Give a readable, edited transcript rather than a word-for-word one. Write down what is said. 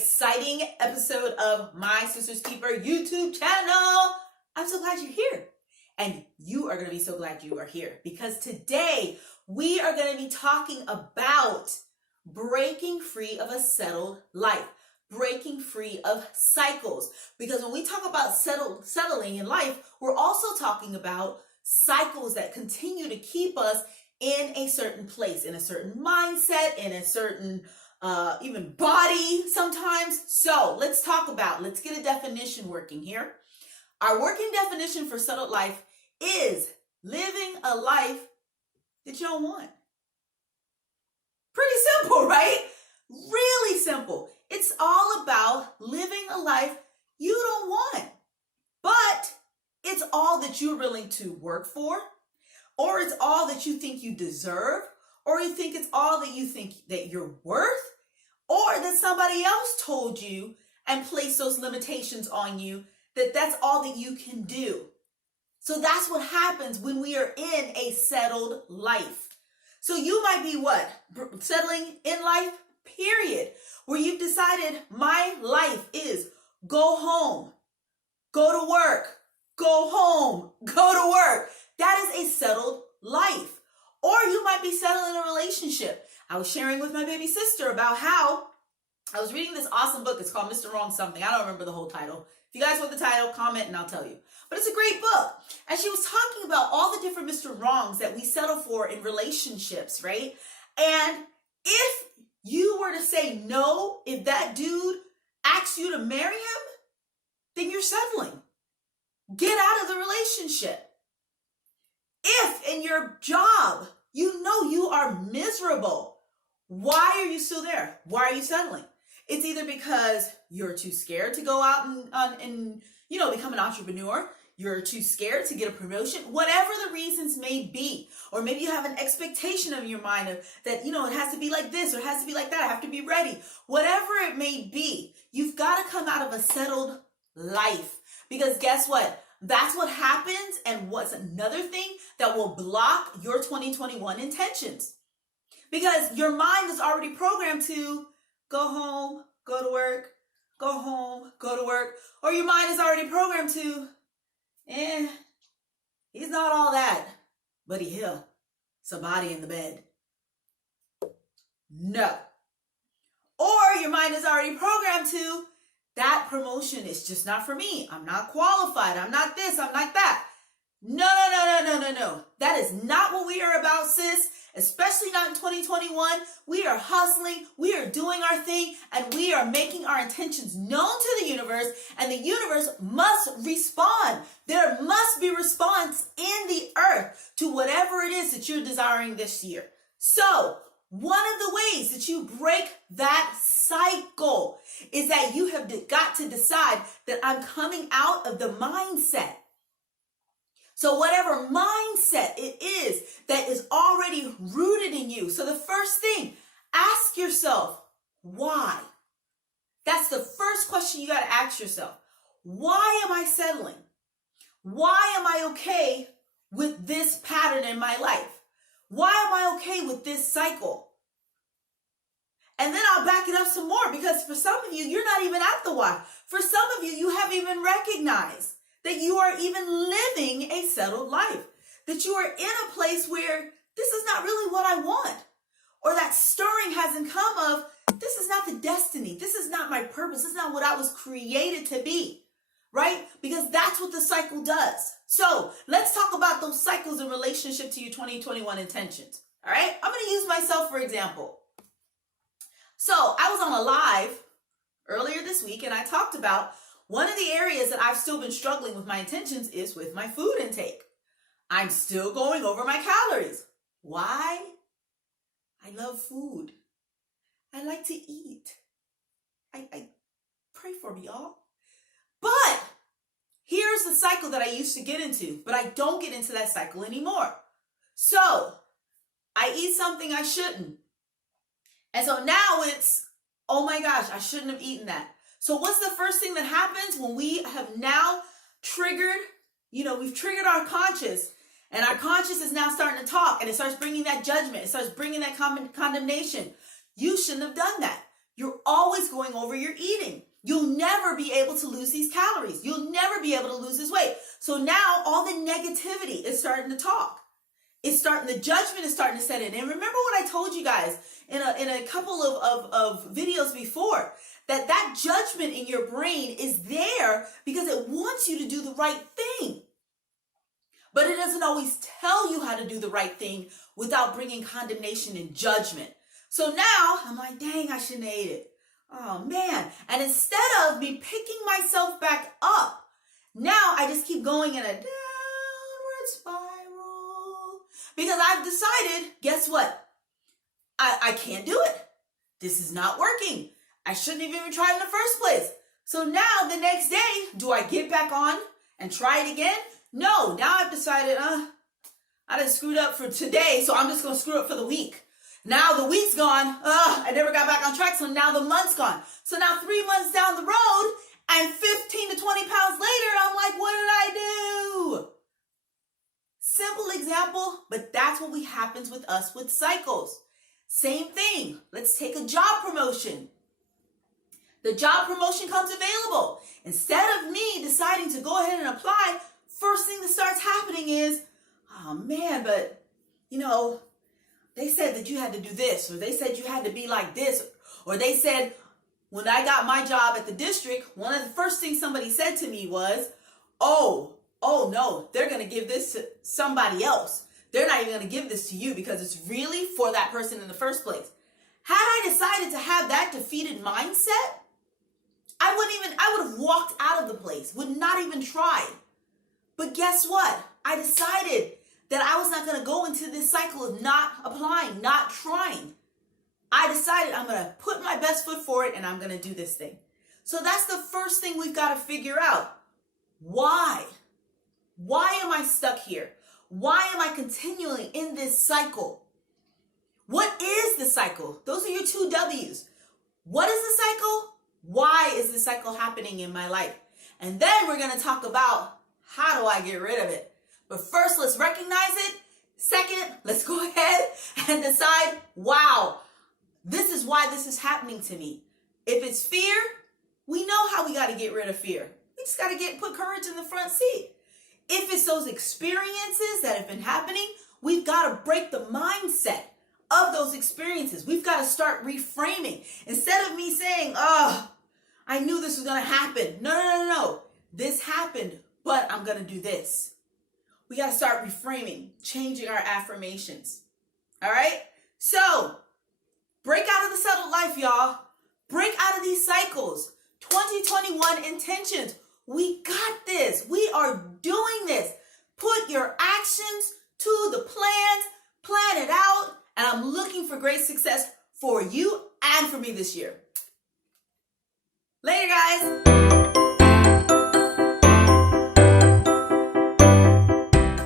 exciting episode of My Sister's Keeper YouTube channel. I'm so glad you're here. And you are going to be so glad you are here because today we are going to be talking about breaking free of a settled life, breaking free of cycles. Because when we talk about settling in life, we're also talking about cycles that continue to keep us in a certain place, in a certain mindset, in a certain even body sometimes. So let's get a definition working here. Our working definition for settled life is living a life that you don't want. Pretty simple, right? Really simple. It's all about living a life you don't want, but it's all that you're willing to work for, or it's all that you think you deserve, or you think it's all that you think that you're worth, or that somebody else told you and placed those limitations on you that that's all that you can do. So that's what happens when we are in a settled life. So you might be what? Settling in life, period. Where you've decided my life is go home, go to work, go home, go to work. That is a settled life. Or you might be settled in a relationship. I was sharing with my baby sister about how I was reading this awesome book. It's called Mr. Wrong Something. I don't remember the whole title. If you guys want the title, comment and I'll tell you. But it's a great book. And she was talking about all the different Mr. Wrongs that we settle for in relationships, right? And if you were to say no, if that dude asks you to marry him, then you're settling. Get out of the relationship. If in your job, you know you are miserable, why are you still there? Why are you settling? It's either because you're too scared to go out and become an entrepreneur. You're too scared to get a promotion, whatever the reasons may be. Or maybe you have an expectation of your mind of that, it has to be like this or it has to be like that. I have to be ready. Whatever it may be, you've got to come out of a settled life. Because guess what? That's what happens. And what's another thing that will block your 2021 intentions? Because your mind is already programmed to go home, go to work, go home, go to work. Or your mind is already programmed to, he's not all that, but he here. Somebody in the bed. No. Or your mind is already programmed to, that promotion is just not for me. I'm not qualified. I'm not this. I'm not that. No. That is not what we are about, sis. Especially not in 2021. We are hustling. We are doing our thing. And we are making our intentions known to the universe. And the universe must respond. There must be response in the earth to whatever it is that you're desiring this year. So one of the ways that you break that cycle is that you have got to decide that I'm coming out of the mindset. So whatever mindset it is that is already rooted in you. So the first thing, ask yourself, why? That's the first question you got to ask yourself. Why am I settling? Why am I okay with this pattern in my life? Why am I okay with this cycle? And then I'll back it up some more because for some of you, you're not even at the why. For some of you, you haven't even recognized that you are even living a settled life, that you are in a place where this is not really what I want, or that stirring hasn't come of, this is not the destiny, this is not my purpose, this is not what I was created to be, right? Because that's what the cycle does. So let's talk about those cycles in relationship to your 2021 intentions, all right? I'm going to use myself for example. So I was on a live earlier this week and I talked about one of the areas that I've still been struggling with my intentions is with my food intake. I'm still going over my calories. Why? I love food. I like to eat. I pray for me, y'all. But here's the cycle that I used to get into, but I don't get into that cycle anymore. So I eat something I shouldn't. And so now it's, oh my gosh, I shouldn't have eaten that. So what's the first thing that happens when we have now triggered, we've triggered our conscious and our conscious is now starting to talk and it starts bringing that judgment. It starts bringing that condemnation. You shouldn't have done that. you're always going over your eating. You'll never be able to lose these calories. You'll never be able to lose this weight. So now all the negativity is starting to talk. The judgment is starting to set in. And remember what I told you guys in a couple of videos before, that judgment in your brain is there because it wants you to do the right thing. But it doesn't always tell you how to do the right thing without bringing condemnation and judgment. So now I'm like, dang, I shouldn't have ate it. Oh man. And instead of me picking myself back up, now I just keep going in a downward spiral. Because I've decided, guess what? I can't do it. This is not working. I shouldn't have even tried in the first place. So now the next day, do I get back on and try it again? No, now I've decided, I done screwed up for today, so I'm just going to screw up for the week. Now the week's gone. I never got back on track, so now the month's gone. So now 3 months down the road, and 15 to 20 pounds later, I'm like, what did I do? Simple example, but that's what happens with us with cycles. Same thing. Let's take a job promotion. The job promotion comes available. Instead of me deciding to go ahead and apply, first thing that starts happening is, oh man, but they said that you had to do this, or they said you had to be like this, or they said when I got my job at the district, one of the first things somebody said to me was, oh no, they're going to give this to somebody else. They're not even going to give this to you because it's really for that person in the first place. Had I decided to have that defeated mindset, I would have walked out of the place, would not even try. But guess what? I decided that I was not going to go into this cycle of not applying, not trying. I decided I'm going to put my best foot forward and I'm going to do this thing. So that's the first thing we've got to figure out. Why? Why am I stuck here? Why am I continuing in this cycle? What is the cycle? Those are your 2 W's. What is the cycle? Why is the cycle happening in my life? And then we're going to talk about how do I get rid of it? But first, let's recognize it. Second, let's go ahead and decide, wow, this is why this is happening to me. If it's fear, we know how we got to get rid of fear. We just got to put courage in the front seat. If it's those experiences that have been happening, we've got to break the mindset of those experiences. We've got to start reframing. Instead of me saying, I knew this was going to happen. No. This happened, but I'm going to do this. We got to start reframing, changing our affirmations. All right? So, break out of the settled life, y'all. Break out of these cycles. 2021 intentions. We got this. We are doing this. Put your actions to the plans. Plan it out. And I'm looking for great success for you and for me this year. Later, guys.